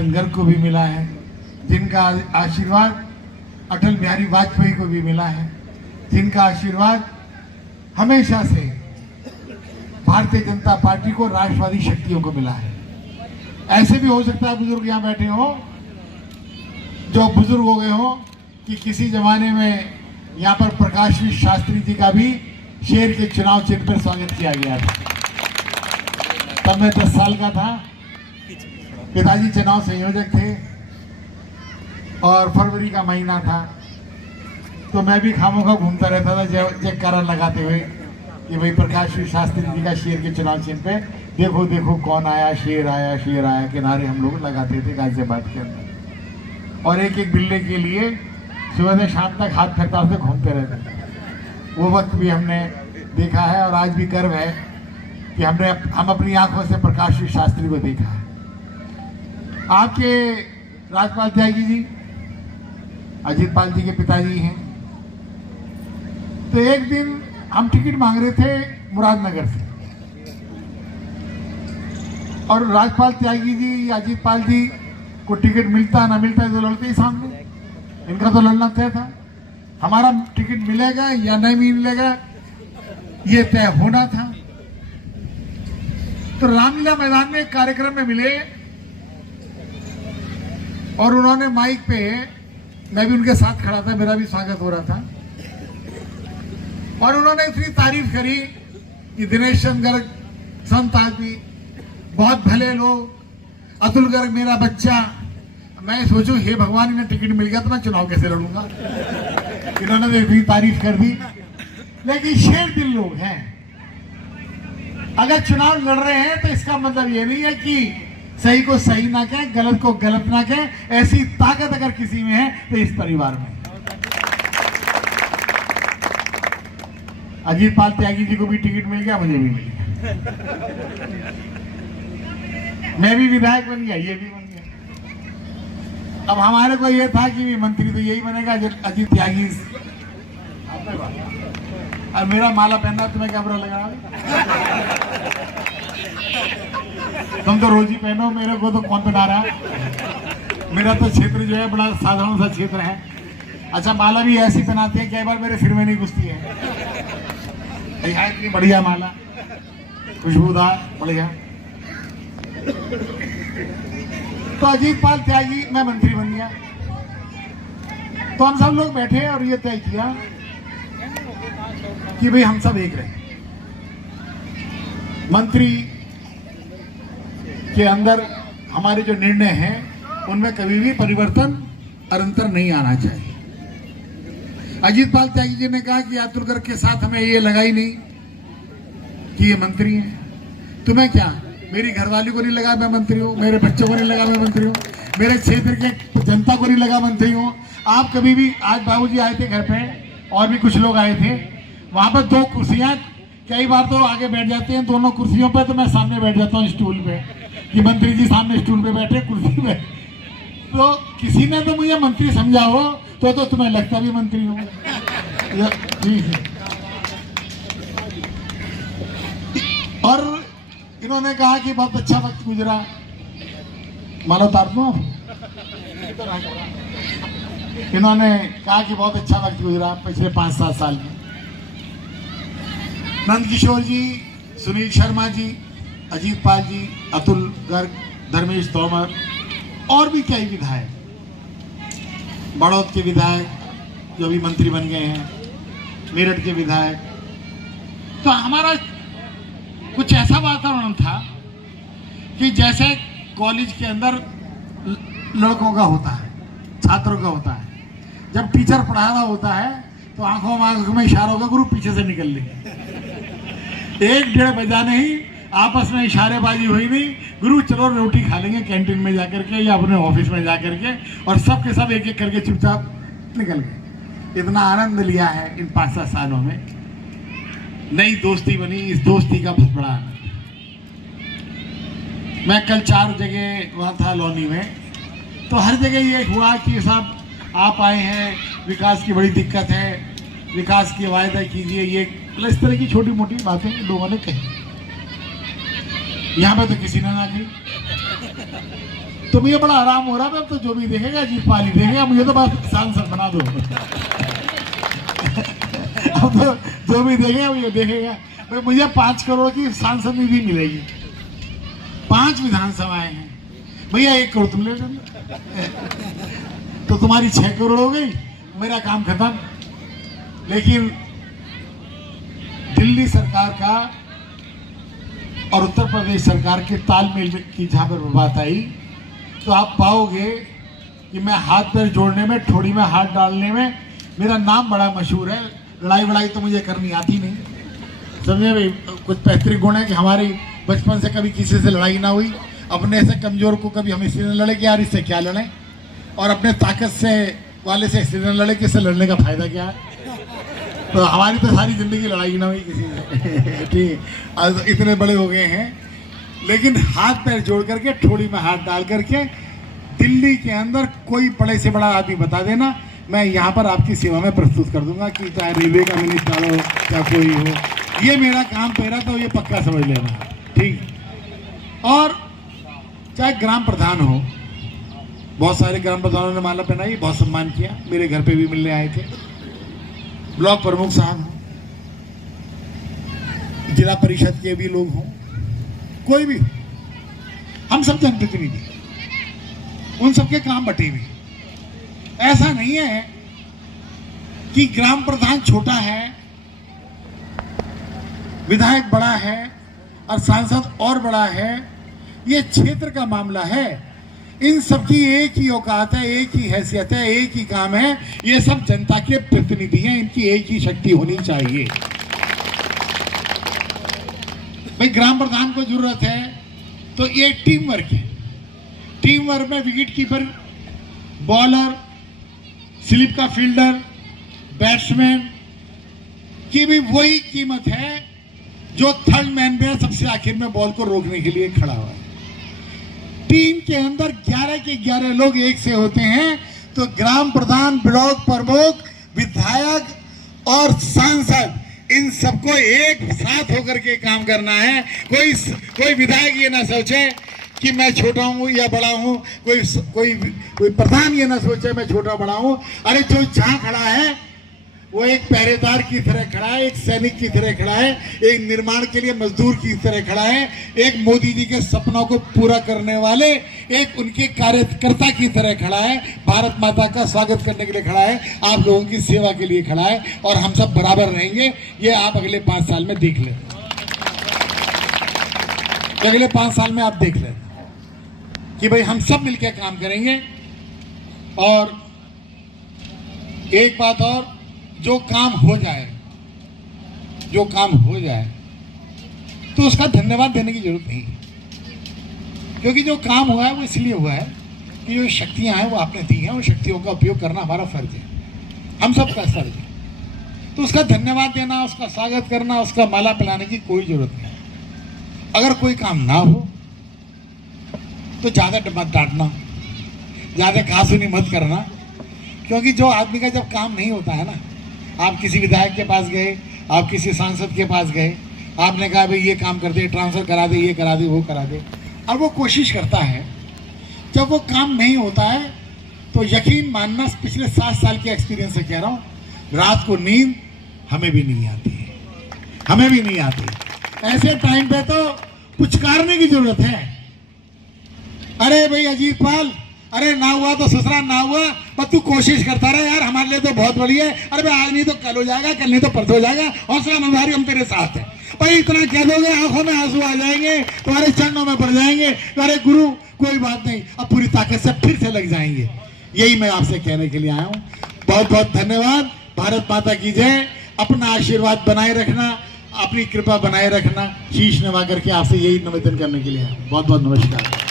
चंद गर्ग को भी मिला है, जिनका आशीर्वाद अटल बिहारी वाजपेयी को भी मिला है, जिनका आशीर्वाद हमेशा से भारतीय जनता पार्टी को, राष्ट्रवादी शक्तियों को मिला है। ऐसे भी हो सकता है बुजुर्ग यहाँ बैठे हो जो बुजुर्ग हो गए हो कि किसी जमाने में यहाँ पर प्रकाश शास्त्री जी का भी शेर के चुनाव चिन्ह पर स्वागत किया गया था। तब मैं 10 साल का था, पिताजी चुनाव संयोजक थे और फरवरी का महीना था, तो मैं भी खामोखा घूमता रहता था जयकारा लगाते हुए कि भाई प्रकाश शास्त्री जी का शेर के चुनाव चिन्ह पे देखो देखो कौन आया, शेर आया, शेर आया के नारे हम लोग लगाते थे गाजियाबाद के अंदर। और एक एक बिल्ले के लिए सुबह से शाम तक हाथ फैलाते घूमते रहते। वो वक्त भी हमने देखा है और आज भी गर्व है कि हम अपनी आंखों से प्रकाश शास्त्री को देखा है। आपके राजपाल त्यागी जी अजीत पाल जी के पिताजी हैं। तो एक दिन हम टिकट मांग रहे थे मुरादनगर से, और राजपाल त्यागी जी या अजीत पाल जी को टिकट मिलता ना मिलता तो लड़ते ही सामने, इनका तो लड़ना तय था। हमारा टिकट मिलेगा या नहीं मिलेगा ये तय होना था। तो रामलीला मैदान में एक कार्यक्रम में मिले और उन्होंने माइक पे, मैं भी उनके साथ खड़ा था, मेरा भी स्वागत हो रहा था, और उन्होंने इतनी तारीफ करी कि दिनेश चंद गर्ग संत आदमी, बहुत भले लोग, अतुल गर्ग मेरा बच्चा। मैं सोचूं हे भगवान, इन्हें टिकट मिल गया तो मैं चुनाव कैसे लड़ूंगा। इन्होंने तो इतनी तारीफ कर दी। लेकिन शेर दिल लोग हैं, अगर चुनाव लड़ रहे हैं तो इसका मतलब ये नहीं है कि सही को सही ना कहें, गलत को गलत ना कहें। ऐसी ताकत अगर किसी में है तो इस परिवार में। अजीत पाल त्यागी जी को भी टिकट मिल गया, मुझे भी मिल गया, मैं भी विधायक बन गया, ये भी बन गया। अब हमारे को ये था कि मंत्री तो यही बनेगा अजीत त्यागी। और मेरा माला पहनना तुम्हें क्या बुरा लगा? तुम तो रोज ही पहनो, मेरे को तो कौन पहना रहा। मेरा तो क्षेत्र जो है बड़ा साधारण सा क्षेत्र है। अच्छा, माला भी ऐसी पहनाते हैं, कई बार मेरे सिर में नहीं घुसती है। इतनी बढ़िया माला, खुशबूदार, बढ़िया। तो अजीत पाल त्यागी, मैं मंत्री बन गया। तो हम सब लोग बैठे और ये तय किया कि भाई हम सब एक रहे। मंत्री के अंदर हमारे जो निर्णय हैं उनमें कभी भी परिवर्तन और अंतर नहीं आना चाहिए। अजीत पाल त्यागी जी ने कहा कि अतुल गर्ग के साथ हमें ये लगा ही नहीं कि ये मंत्री हैं। तुम्हें क्या, मेरी घरवाली को नहीं लगा मैं मंत्री हूँ, मेरे बच्चों को नहीं लगा मैं मंत्री हूँ, मेरे क्षेत्र के जनता को नहीं लगा मंत्री हूँ। आप कभी भी, आज बाबूजी आए थे घर पे और भी कुछ लोग आए थे, वहां पर 2 कुर्सियां, कई बार तो आगे बैठ जाते हैं दोनों कुर्सियों पर, तो मैं सामने बैठ जाता हूँ स्टूल पे कि मंत्री जी सामने स्टूल पे बैठे, कुर्सी पे। तो किसी ने तो मुझे मंत्री समझा हो तो तुम्हें लगता भी मंत्री हो। और इन्होंने कहा कि बहुत अच्छा वक्त गुजरा, मानो उतार दो। इन्होंने कहा कि बहुत अच्छा वक्त गुजरा पिछले 5-7 साल में। नंद किशोर जी, सुनील शर्मा जी, अजीत पाल जी, अतुल गर्ग, धर्मेश तोमर और भी कई विधायक, बड़ौद के विधायक जो अभी मंत्री बन गए हैं, मेरठ के विधायक। तो हमारा कुछ ऐसा वातावरण था कि जैसे कॉलेज के अंदर लड़कों का होता है, छात्रों का होता है, जब टीचर पढ़ा रहा होता है तो आंखों में इशारा होगा, गुरु पीछे से निकल ले। 1-1.5 बजा नहीं, आपस में इशारेबाजी हुई नहीं, गुरु चलो रोटी खा लेंगे कैंटीन में जाकर के या अपने ऑफिस में जाकर के, और सब के सब एक एक करके चुपचाप निकल गए। इतना आनंद लिया है इन 5-7 सालों में। नई दोस्ती बनी, इस दोस्ती का बहुत बड़ा आनंद। मैं कल 4 जगह वहाँ था लौनी में, तो हर जगह ये हुआ कि साहब आप आए हैं, विकास की बड़ी दिक्कत है, विकास की वायदा कीजिए, ये इस तरह की छोटी मोटी बातें लोगों ने कही। यहाँ पे तो किसी ने ना कही। तो मुझे बड़ा आराम हो रहा है। अब तो जो भी देखेगा जीत पाली देखेगा, मुझे तो बस सांसद बना दो। अब तो जो भी देखेगा मुझे देखेगा। भाई मुझे 5 करोड़ की सांसद निधि मिलेगी, 5 विधानसभाएं हैं भैया, 1 करोड़ तुम ले लेना, तो तुम्हारी 6 करोड़ हो गई, मेरा काम खत्म। लेकिन दिल्ली सरकार का और उत्तर प्रदेश सरकार के तालमेल की जहां पर बात आई, तो आप पाओगे कि मैं हाथ पैर जोड़ने में, ठोड़ी में हाथ डालने में मेरा नाम बड़ा मशहूर है। लड़ाई वड़ाई तो मुझे करनी आती नहीं, समझे भाई। कुछ पैतृक गुण है कि हमारी बचपन से कभी किसी से लड़ाई ना हुई, अपने से कमजोर को कभी हम इससे लड़े कि यार इससे क्या लड़ें, और अपने ताकत से वाले से इससे लड़े कि इससे लड़ने का फायदा क्या है। तो हमारी तो सारी जिंदगी लड़ाई ना हुई किसी से, ठीक। आज इतने बड़े हो गए हैं, लेकिन हाथ पैर जोड़ करके, ठोड़ी में हाथ डाल करके, दिल्ली के अंदर कोई बड़े से बड़ा आदमी बता देना, मैं यहाँ पर आपकी सेवा में प्रस्तुत कर दूंगा, कि चाहे रेलवे का मिनिस्टर हो या कोई हो, ये मेरा काम पेरा, तो ये पक्का समझ लेना, ठीक। और चाहे ग्राम प्रधान हो, बहुत सारे ग्राम प्रधानों ने माला पहनाई, बहुत सम्मान किया, मेरे घर पे भी मिलने आए थे। ब्लॉक प्रमुख साहब हो, जिला परिषद के भी लोग हों, कोई भी, हम सब जनप्रतिनिधि, उन सबके काम बटे हुए। ऐसा नहीं है कि ग्राम प्रधान छोटा है, विधायक बड़ा है और सांसद और बड़ा है। ये क्षेत्र का मामला है, इन सबकी एक ही औकात है, एक ही हैसियत है, एक ही काम है। ये सब जनता के प्रतिनिधि हैं, इनकी एक ही शक्ति होनी चाहिए। भाई ग्राम प्रधान को जरूरत है तो ये टीम वर्क है। टीम वर्क में विकेट कीपर, बॉलर, स्लिप का फील्डर, बैट्समैन की भी वही कीमत है जो थर्ड मैन में सबसे आखिर में बॉल को रोकने के लिए खड़ा हुआ है। टीम के अंदर 11 के 11 लोग एक से होते हैं, तो ग्राम प्रधान, ब्लॉक प्रमुख, विधायक और सांसद, इन सबको एक साथ होकर के काम करना है। कोई विधायक ये ना सोचे कि मैं छोटा हूं या बड़ा हूं, कोई प्रधान ये ना सोचे मैं छोटा बड़ा हूं। अरे जो जहां खड़ा है वो एक पहरेदार की तरह खड़ा है, एक सैनिक की तरह खड़ा है, एक निर्माण के लिए मजदूर की तरह खड़ा है, एक मोदी जी के सपनों को पूरा करने वाले, एक उनके कार्यकर्ता की तरह खड़ा है, भारत माता का स्वागत करने के लिए खड़ा है, आप लोगों की सेवा के लिए खड़ा है, और हम सब बराबर रहेंगे। ये आप अगले 5 साल में देख लें, अगले 5 साल में आप देख लें कि भाई हम सब मिलकर काम करेंगे। और एक बात और, जो काम हो जाए तो उसका धन्यवाद देने की जरूरत नहीं है, क्योंकि जो काम हुआ है वो इसलिए हुआ है कि जो शक्तियां हैं वो आपने दी हैं, उन शक्तियों का उपयोग करना हमारा फर्ज है, हम सबका फर्ज है। तो उसका धन्यवाद देना, उसका स्वागत करना, उसका माला पिलाने की कोई जरूरत नहीं। अगर कोई काम ना हो तो ज्यादा मत डांटना, ज्यादा कहासुनी मत करना, क्योंकि जो आदमी का जब काम नहीं होता है ना, आप किसी विधायक के पास गए, आप किसी सांसद के पास गए, आपने कहा भाई ये काम कर दे, ट्रांसफर करा दे, ये करा दे, वो करा दे, और वो कोशिश करता है, जब वो काम नहीं होता है तो यकीन मानना, पिछले 7 साल के एक्सपीरियंस से कह रहा हूँ, रात को नींद हमें भी नहीं आती है, हमें भी नहीं आती। ऐसे टाइम पे तो पुचकारने की जरूरत है, अरे भाई अजीत पाल, अरे ना हुआ तो ससुराल ना हुआ, पर तू कोशिश करता रहे यार, हमारे लिए तो बहुत बढ़िया है। अरे भाई आज नहीं तो कल हो जाएगा, कल नहीं तो परसों हो जाएगा, हौसला मंदारी, हम तेरे साथ हैं। भाई इतना कह दोगे, आंखों में आंसू आ जाएंगे, तुम्हारे चरणों में पड़ जाएंगे, अरे गुरु कोई बात नहीं, अब पूरी ताकत से फिर से लग जाएंगे। यही मैं आपसे कहने के लिए आया हूँ। बहुत बहुत धन्यवाद। भारत माता की जय। अपना आशीर्वाद बनाए रखना, अपनी कृपा बनाए रखना, शीश नवा करके आपसे यही निवेदन करने के लिए आया। बहुत बहुत नमस्कार।